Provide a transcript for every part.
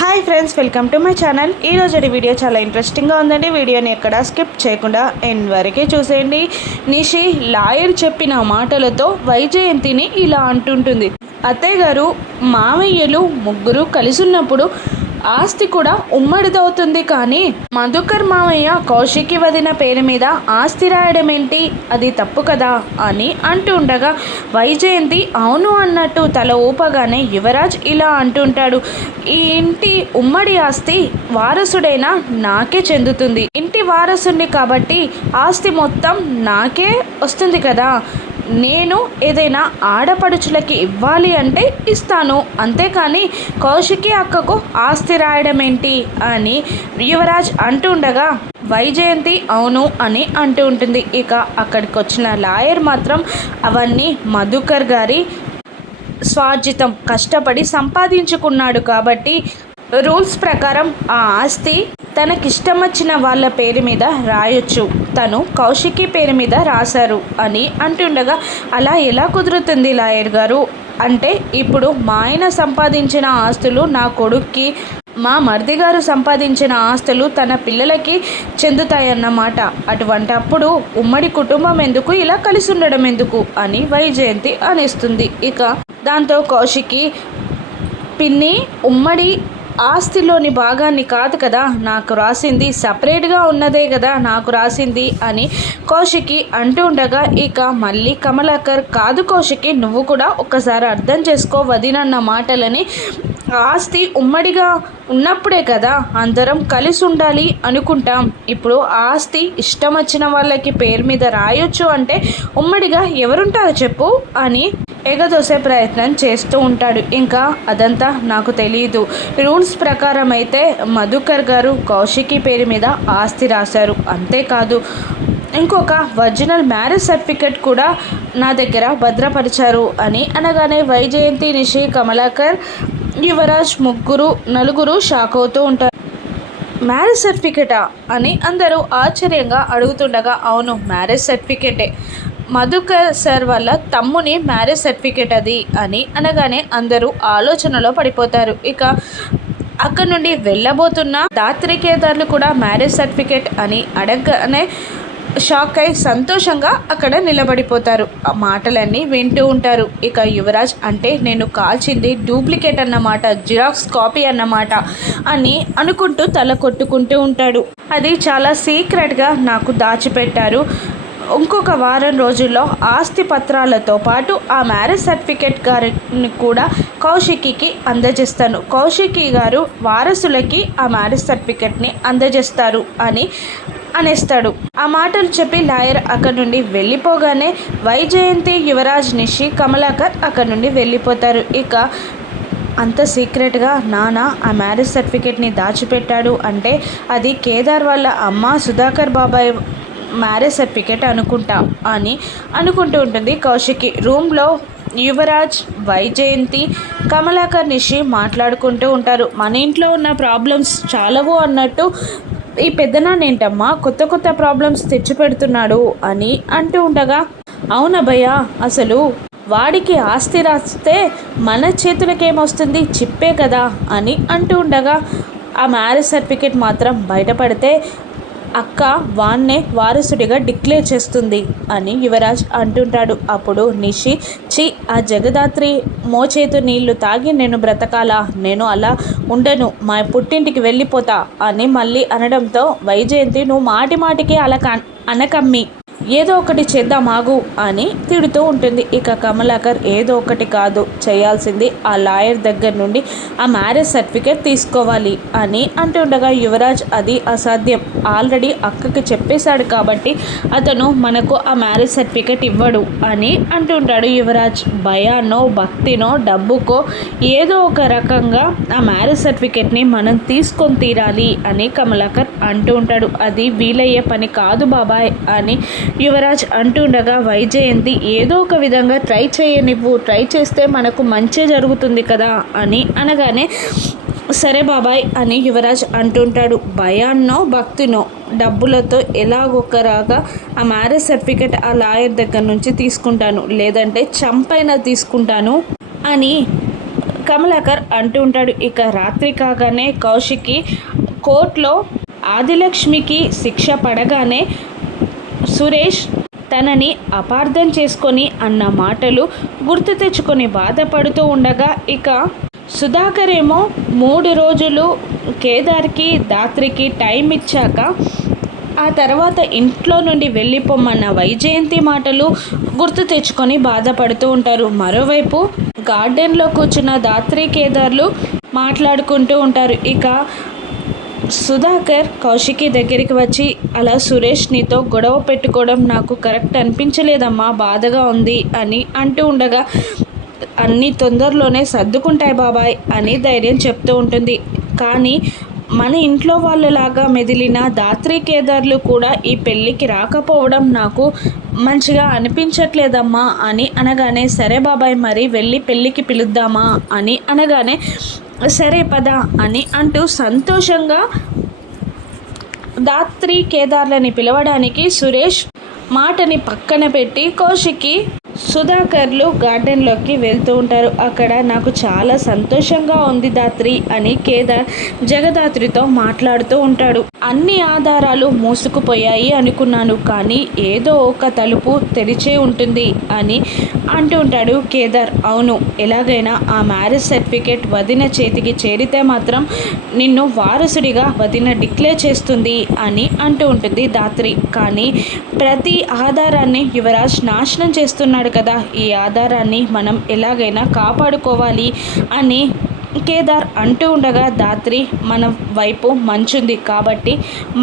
Hi friends, welcome to my channel. ఈరోజు video చాలా ఇంట్రెస్టింగ్గా ఉందండి. వీడియోని ఎక్కడ స్కిప్ చేయకుండా ఎండ్ వరకే చూసేయండి. నిషి లాయర్ చెప్పిన మాటలతో వైజయంతిని ఇలా అంటుంటుంది. అత్తయ్య గారు, మామయ్యలు ముగ్గురు కలిసి ఉన్నప్పుడు ఆస్తి కూడా ఉమ్మడిదవుతుంది, కానీ మధుకర్ మామయ్య కౌశికి వదిన పేరు మీద ఆస్తి రాయడం ఏంటి, అది తప్పు కదా అని అంటూ ఉండగా వైజయంతి అవును అన్నట్టు తల ఊపగానే యువరాజ్ ఇలా అంటుంటాడు. ఈ ఇంటి ఉమ్మడి ఆస్తి వారసుడైన నాకే చెందుతుంది. ఇంటి వారసుని కాబట్టి ఆస్తి మొత్తం నాకే వస్తుంది కదా. నేను ఏదైనా ఆడపడుచులకి ఇవ్వాలి అంటే ఇస్తాను, అంతేకాని కౌశికి అక్కకు ఆస్తి రాయడం ఏంటి అని యువరాజ్ అంటుండగా వైజయంతి అవును అని అంటూ ఉంటుంది. ఇక అక్కడికి వచ్చిన లాయర్ మాత్రం అవన్నీ మధుకర్ గారి స్వార్జితం, కష్టపడి సంపాదించుకున్నాడు కాబట్టి రూల్స్ ప్రకారం ఆ ఆస్తి తనకిష్టం వచ్చిన వాళ్ళ పేరు మీద రాయొచ్చు, తను కౌశికి పేరు మీద రాశారు అని అంటుండగా అలా ఎలా కుదురుతుంది లాయర్ గారు అంటే, ఇప్పుడు మా ఆయన సంపాదించిన ఆస్తులు నా కొడుక్కి, మా మరిది గారు సంపాదించిన ఆస్తులు తన పిల్లలకి చెందుతాయన్నమాట. అటువంటప్పుడు ఉమ్మడి కుటుంబం ఎందుకు, ఇలా కలిసి ఉండడం ఎందుకు అని వైజయంతి అనేస్తుంది. ఇక దాంతో కౌశికి, పిన్ని ఉమ్మడి ఆస్తిలోని భాగాన్ని కాదు కదా నాకు రాసింది, సపరేట్గా ఉన్నదే కదా నాకు రాసింది అని కౌశికి అంటూ ఉండగా ఇక మళ్ళీ కమలాకర్, కాదు కౌశికి, నువ్వు కూడా ఒక్కసారి అర్థం చేసుకో వదినన్న మాటలని. ఆస్తి ఉమ్మడిగా ఉన్నప్పుడే కదా అందరం కలిసి ఉండాలి అనుకుంటాం. ఇప్పుడు ఆస్తి ఇష్టం వచ్చిన వాళ్ళకి పేరు మీద రాయొచ్చు అంటే ఉమ్మడిగా ఎవరుంటారో చెప్పు అని ఎగదోసే ప్రయత్నం చేస్తూ ఉంటాడు. ఇంకా అదంతా నాకు తెలియదు, రూల్స్ ప్రకారం అయితే మధుకర్ గారు కౌశికి పేరు మీద ఆస్తి రాశారు, అంతేకాదు ఇంకొక ఒరిజినల్ మ్యారేజ్ సర్టిఫికెట్ కూడా నా దగ్గర భద్రపరిచారు అని అనగానే వైజయంతి, నిషి, కమలాకర్, యువరాజ్ నలుగురు షాక్ అవుతూ ఉంటారు. మ్యారేజ్ సర్టిఫికెటా అని అందరూ ఆశ్చర్యంగా అడుగుతుండగా అవును, మ్యారేజ్ సర్టిఫికెటే, మధుకర్ సార్ వాళ్ళ తమ్ముని మ్యారేజ్ సర్టిఫికెట్ అది అని అనగానే అందరూ ఆలోచనలో పడిపోతారు. ఇక అక్కడ నుండి వెళ్ళబోతున్న దాత్రికేదారులు కూడా మ్యారేజ్ సర్టిఫికెట్ అని అడగగానే షాక్ అయి సంతోషంగా అక్కడ నిలబడిపోతారు. ఆ మాటలన్నీ వింటూ ఉంటారు. ఇక యువరాజ్, అంటే నేను కాల్చింది డూప్లికేట్ అన్నమాట, జిరాక్స్ కాపీ అన్నమాట అని అనుకుంటూ తల కొట్టుకుంటూ ఉంటాడు. అది చాలా సీక్రెట్గా నాకు దాచిపెట్టారు. ఇంకొక వారం రోజుల్లో ఆస్తి పత్రాలతో పాటు ఆ మ్యారేజ్ సర్టిఫికెట్ గారిని కూడా కౌశికి అందజేస్తాను. కౌశికి గారు వారసులకి ఆ మ్యారేజ్ సర్టిఫికెట్ని అందజేస్తారు అని అనేస్తాడు. ఆ మాటలు చెప్పి లాయర్ అక్కడి నుండి వెళ్ళిపోగానే వైజయంతి, యువరాజ్, నిషి, కమలాకర్ అక్కడి నుండి వెళ్ళిపోతారు. ఇక అంత సీక్రెట్గా నాన్న ఆ మ్యారేజ్ సర్టిఫికెట్ని దాచిపెట్టాడు అంటే అది కేదార్ వాళ్ళ అమ్మ సుధాకర్ బాబాయ్ మ్యారేజ్ సర్టిఫికెట్ అనుకుంటా అని అనుకుంటూ ఉంటుంది కౌశికి. రూమ్లో యువరాజ్, వైజయంతి, కమలాకర్, నిషి మాట్లాడుకుంటూ ఉంటారు. మన ఇంట్లో ఉన్న ప్రాబ్లమ్స్ చాలవు అన్నట్టు ఈ పెద్దనాన్నేంటమ్మా కొత్త కొత్త ప్రాబ్లమ్స్ తెచ్చిపెడుతున్నాడు అని అంటూ ఉండగా, అవునభయ్య, అసలు వాడికి ఆస్తి రాస్తే మన చేతులకేమొస్తుంది, చిప్పే కదా అని అంటూ ఉండగా ఆ మ్యారేజ్ సర్టిఫికెట్ మాత్రం బయటపడితే అక్క వాన్నే వారసుడిగా డిక్లేర్ చేస్తుంది అని యువరాజ్ అంటుంటాడు. అప్పుడు నిషి, ఆ జగదాత్రి మోచేతు నీళ్లు తాగి నేను బ్రతకాలా, నేను అలా ఉండను, మా పుట్టింటికి వెళ్ళిపోతా అని మళ్ళీ అనడంతో వైజయంతి, నువ్వు మాటి మాటికి అలా అనకమ్మి, ఏదో ఒకటి చేద్దాం ఆగు అని తిడుతూ ఉంటుంది. ఇక కమలాకర్, ఏదో ఒకటి కాదు చేయాల్సింది, ఆ లాయర్ దగ్గర నుండి ఆ మ్యారేజ్ సర్టిఫికేట్ తీసుకోవాలి అని అంటుండగా యువరాజ్, అది అసాధ్యం, ఆల్రెడీ అక్కకి చెప్పేశాడు కాబట్టి అతను మనకు ఆ మ్యారేజ్ సర్టిఫికేట్ ఇవ్వడు అని అంటుంటాడు యువరాజ్. భయానో భక్తినో డబ్బుకో ఏదో ఒక రకంగా ఆ మ్యారేజ్ సర్టిఫికేట్ని మనం తీసుకొని తీరాలి అని కమలాకర్ అంటూ ఉంటాడు. అది వీలయ్యే పని కాదు బాబాయ్ అని యువరాజ్ అంటుండగా వైజయంతి, ఏదో ఒక విధంగా ట్రై చేస్తే మనకు మంచి జరుగుతుంది కదా అని అనగానే సరే బాబాయ్ అని యువరాజ్ అంటుంటాడు. భయాన్నో భక్తినో డబ్బులతో ఎలాగొకరాగా ఆ మ్యారేజ్ సర్టిఫికెట్ ఆ లాయర్ దగ్గర నుంచి తీసుకుంటాను, లేదంటే చంపైనా తీసుకుంటాను అని కమలాకర్ అంటూ ఉంటాడు. ఇక రాత్రి కాగానే కౌశిక్కి కోర్టులో ఆదిలక్ష్మికి శిక్ష పడగానే సురేష్ తనని అపార్థం చేసుకొని అన్న మాటలు గుర్తు తెచ్చుకొని బాధపడుతూ ఉండగా, ఇక సుధాకర్ ఏమో 3 రోజులు కేదార్కి దాత్రికి టైం ఇచ్చాక ఆ తర్వాత ఇంట్లో నుండి వెళ్ళిపోమన్న వైజయంతి మాటలు గుర్తు తెచ్చుకొని బాధపడుతూ ఉంటారు. మరోవైపు గార్డెన్లో కూర్చున్న దాత్రి కేదార్లు మాట్లాడుకుంటూ ఉంటారు. ఇక సుధాకర్ కౌశికి దగ్గరికి వచ్చి, అలా సురేష్ నీతో గొడవ పెట్టుకోవడం నాకు కరెక్ట్ అనిపించలేదమ్మా, బాధగా ఉంది అని అంటూ ఉండగా, అన్నీ తొందరలోనే సర్దుకుంటాయి బాబాయ్ అని ధైర్యం చెప్తూ ఉంటుంది. కానీ మన ఇంట్లో వాళ్ళలాగా మెదిలిన దాత్రి కేదార్లు కూడా ఈ పెళ్ళికి రాకపోవడం నాకు మంచిగా అనిపించట్లేదమ్మా అని అనగానే, సరే బాబాయ్ మరి వెళ్ళి పెళ్ళికి పిలుద్దామా అని అనగానే, సరే పద అని అంటూ సంతోషంగా దాత్రి కేదార్లని పిలవడానికి సురేష్ మాటని పక్కన పెట్టి కౌశిక్కి సుధాకర్లు గార్డెన్లోకి వెళ్తూ ఉంటారు. అక్కడ నాకు చాలా సంతోషంగా ఉంది దాత్రి అని కేదార్ జగదాత్రితో మాట్లాడుతూ ఉంటాడు. అన్ని ఆధారాలు మూసుకుపోయాయి అనుకున్నాను, కానీ ఏదో ఒక తలుపు తెరిచే ఉంటుంది అని అంటూ ఉంటాడు కేదార్. అవును, ఎలాగైనా ఆ మ్యారేజ్ సర్టిఫికేట్ వదిన చేతికి చేరితే మాత్రం నిన్ను వారసుడిగా వదిన డిక్లేర్ చేస్తుంది అని అంటూ ఉంటుంది దాత్రి. కానీ ప్రతి ఆధారాన్ని యువరాజ్ నాశనం చేస్తున్నాడు కదా, ఈ ఆధారాన్ని మనం ఎలాగైనా కాపాడుకోవాలి అని కేదార్ అంటూ ఉండగా, దాత్రి మన వైపు మంచుంది కాబట్టి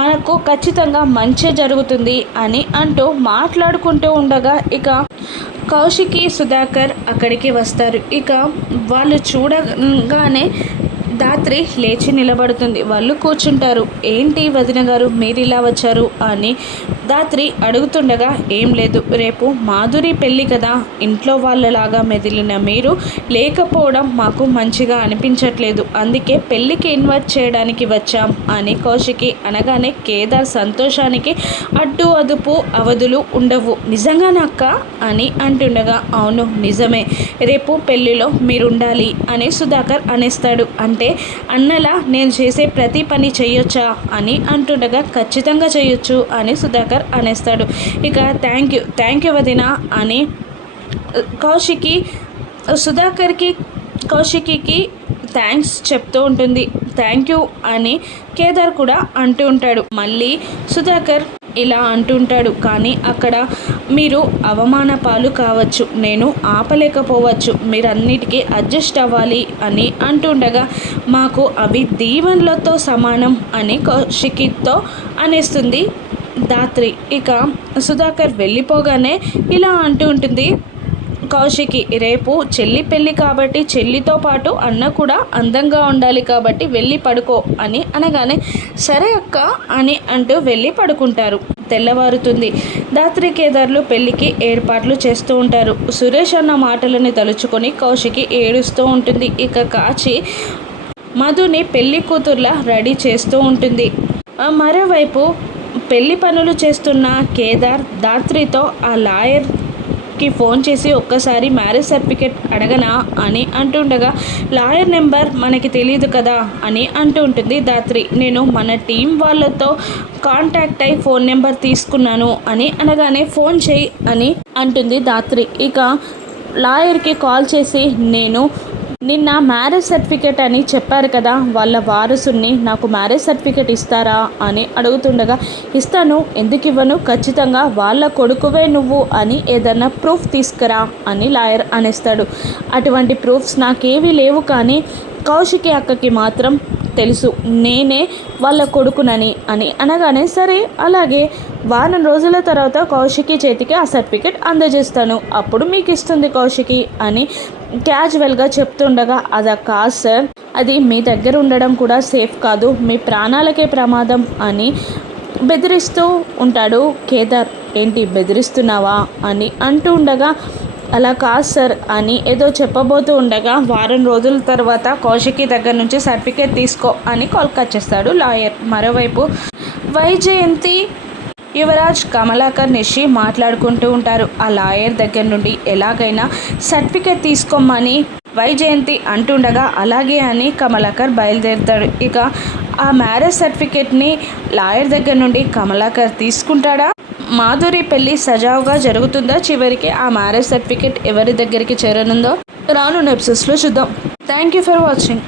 మనకు ఖచ్చితంగా మంచి జరుగుతుంది అని అంటూ మాట్లాడుకుంటూ ఉండగా, ఇక కౌశికి సుధాకర్ అక్కడికి వస్తారు. ఇక వాళ్ళు చూడగానే దాత్రి లేచి నిలబడుతుంది. వాళ్ళు కూర్చుంటారు. ఏంటి వదిన గారు మీరు ఇలా వచ్చారు అని దాత్రి అడుగుతుండగా, ఏం లేదు, రేపు మాధురి పెళ్ళి కదా, ఇంట్లో వాళ్ళలాగా మెదిలిన మీరు లేకపోవడం మాకు మంచిగా అనిపించట్లేదు, అందుకే పెళ్ళికి ఇన్వైట్ చేయడానికి వచ్చాం అని కౌశికి అనగానే, కేదార్ సంతోషానికి అడ్డు అదుపు అవధులు ఉండవు. నిజంగానక్క అని అంటుండగా, అవును నిజమే, రేపు పెళ్ళిలో మీరుండాలి అని సుధాకర్ అనేస్తాడు. అంటే అన్నలా నేను చేసే ప్రతి పని చేయొచ్చా అని అంటుండగా, ఖచ్చితంగా చేయొచ్చు అని సుధాకర్ అనేస్తాడు. ఇక థ్యాంక్ యూ వదిన అని కౌశికి థ్యాంక్స్ చెప్తూ ఉంటుంది. థ్యాంక్ యూ అని కేదార్ కూడా అంటూ ఉంటాడు. మళ్ళీ సుధాకర్ ఇలా అంటుంటాడు, కానీ అక్కడ మీరు అవమాన పాలు కావచ్చు, నేను ఆపలేకపోవచ్చు, మీరన్నిటికీ అడ్జస్ట్ అవ్వాలి అని అంటుండగా, మాకు అవి దీవెనలతో సమానం అని కౌశికితో అనేస్తుంది దాత్రి. ఇక సుధాకర్ వెళ్ళిపోగానే ఇలా అంటూ ఉంటుంది కౌశికి, రేపు చెల్లి పెళ్ళి కాబట్టి చెల్లితో పాటు అన్న కూడా అందంగా ఉండాలి కాబట్టి వెళ్ళి పడుకో అని అనగానే, సరే అక్క అని అంటూ వెళ్ళి పడుకుంటారు. తెల్లవారుతుంది. దాత్రి కేదార్లు పెళ్లికి ఏర్పాట్లు చేస్తూ ఉంటారు. సురేష్ అన్న మాటలని తలుచుకొని కౌశికి ఏడుస్తూ ఉంటుంది. ఇక కాచి మధుని పెళ్లి కూతుర్లా రెడీ చేస్తూ ఉంటుంది. మరోవైపు పెళ్లి పనులు చేస్తున్న కేదార్ దాత్రితో ఆ లాయర్కి ఫోన్ చేసి ఒక్కసారి మ్యారేజ్ సర్టిఫికేట్ అడగనా అని అంటుండగా, లాయర్ నెంబర్ మనకి తెలియదు కదా అని అంటూ ఉంటుంది దాత్రి. నేను మన టీం వాళ్ళతో కాంటాక్ట్ అయి ఫోన్ నెంబర్ తీసుకున్నాను అని అనగానే, ఫోన్ చేయి అని అంటుంది దాత్రి. ఇక లాయర్కి కాల్ చేసి, నేను నిన్న మ్యారేజ్ సర్టిఫికేట్ అని చెప్పారు కదా, వాళ్ళ వారసుని నాకు మ్యారేజ్ సర్టిఫికేట్ ఇస్తారా అని అడుగుతుండగా, ఇస్తాను, ఎందుకు ఇవ్వను, ఖచ్చితంగా వాళ్ళ కొడుకువే నువ్వు అని ఏదన్నా ప్రూఫ్ తీసుకురా అని లాయర్ అనేస్తాడు. అటువంటి ప్రూఫ్స్ నాకేవీ లేవు, కానీ కౌశికి అక్కకి మాత్రం తెలుసు నేనే వాళ్ళ కొడుకునని అని అనగానే, సరే అలాగే వారం రోజుల తర్వాత కౌశికి చేతికి ఆ సర్టిఫికేట్ అందజేస్తాను, అప్పుడు మీకు ఇస్తుంది కౌశికి అని క్యాజువల్గా చెప్తుండగా, అదా కాదు సార్, అది మీ దగ్గర ఉండడం కూడా సేఫ్ కాదు, మీ ప్రాణాలకే ప్రమాదం అని బెదిరిస్తూ ఉంటాడు కేదార్. ఏంటి బెదిరిస్తున్నావా అని అంటూ ఉండగా, అలా కాదు సార్ అని ఏదో చెప్పబోతూ ఉండగా, వారం రోజుల తర్వాత కౌశికి దగ్గర నుంచి సర్టిఫికేట్ తీసుకో అని కాల్ కట్ చేస్తాడు లాయర్. మరోవైపు వైజయంతి, యువరాజ్, కమలాకర్, నిషి మాట్లాడుకుంటూ ఉంటారు. ఆ లాయర్ దగ్గర నుండి ఎలాగైనా సర్టిఫికేట్ తీసుకోమని వైజయంతి అంటుండగా అలాగే అని కమలాకర్ బయలుదేరుతాడు. ఇక ఆ మ్యారేజ్ సర్టిఫికేట్ని లాయర్ దగ్గర నుండి కమలాకర్ తీసుకుంటాడా? మాధురి పెళ్ళి సజావుగా జరుగుతుందా? చివరికి ఆ మ్యారేజ్ సర్టిఫికేట్ ఎవరి దగ్గరికి చేరనుందో రానున్న ఎపిసోడ్స్లో చూద్దాం. Thank you for watching.